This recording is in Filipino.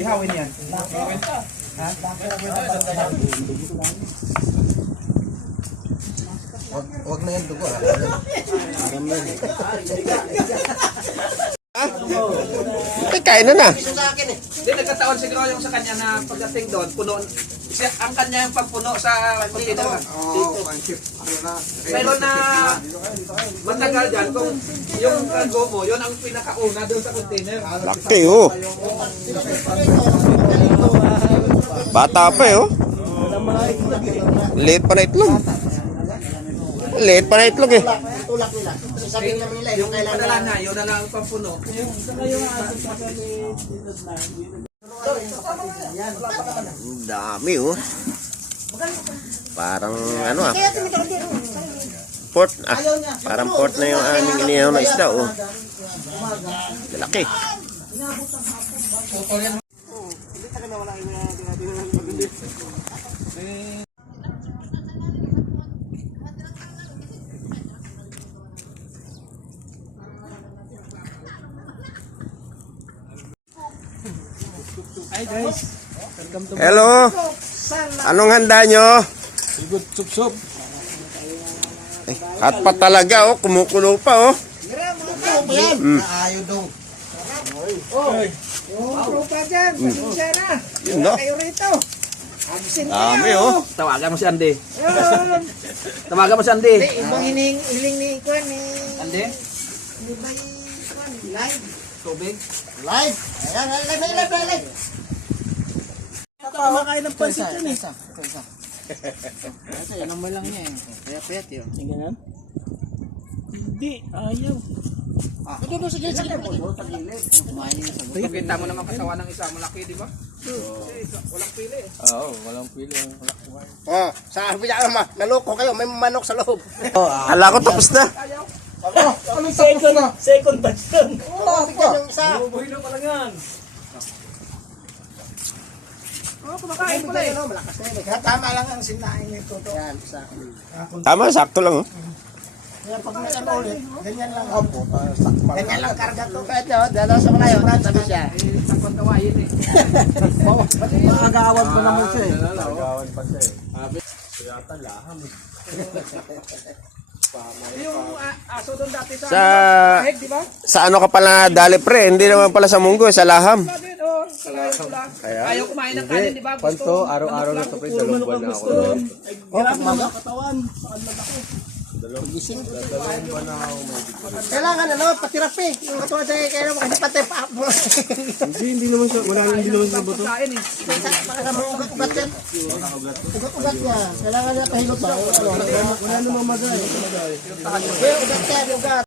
Ihawin yan. Ha? Wag na yan dugo. Kain na na. Hindi, nagkataon siguro yung sa kanya na pagdating doon, puno. Ang kanya yung pagpuno sa container. Pero na matagal dyan, kung yung cargo mo, yun ang pinakauna doon sa container. Laki oh. Bata pa eh oh. Liit pa na itlog. Liit pa na itlog eh. Tulak nila. Sasabihin naman nila Yung padala na, yun na lang ang pampuno. Ang dami oh. Parang ano ah. Port ah. Parang port na yung aming inihaw na isda oh. Laki. Hi guys, welcome to Hello. Anong handa nyo? Good Sup. Eh, hot pa talaga oh. Kumukulo pa oh. Ayaw daw. Yun no. Dami oh. Tawagan mo si Andy. Tawagan mo si Andy. Ibang hiling ni Kwan ni... Andy? Hindi ba yung live? Tubig? Live! Ayan, live! Kumakain ng pansit yun eh. Kasi yan naman lang niya eh. Kaya payat yun. Yung ganun? Hindi, ayaw. Ito sige. Kumain niya sa buto. Kita mo naman kasawa ng isa, malaki di ba? Walang pili eh. Oo, walang pili. Oh, sabi niya naman, naloko kayo, may manok sa loob. Hala ko tapos na. Anong second batch yun? Oo, tignan yung isa. Buhilo pa lang yan. Oh, kumakain pala eh. Malakas na yun eh. Kaya tama lang ang sinain nito. Yan, isa. Tama, sakto lang oh. Kaya pag nasan ulit, ganyan lang. Opo, ganyan lang karga to. Kahit yun, dalawa sa malayo, sabi siya. Takot kawain eh. Makagawan pa naman siya eh. Nagawan pa siya eh. Kaya laham eh. Yung aso doon dati sa Sa di ba? sa ano ka pala dali pre, hindi naman pala sa munggo, sa laham. Sabi oh, ayaw kumain ng kanin, di ba? Panto, araw-araw na ito pre, 2 buwan na ako doon. Kailangan ano, patirapi. Yung katulad sa kailangan mo kasi patay pa mo. Hindi naman siya, hindi naman siya buto. Kain eh. Baka naman ugat-ugat yan. Ugat-ugat niya. Kailangan niya pahigot ba? Wala namang maday. Ugat yan, ugat.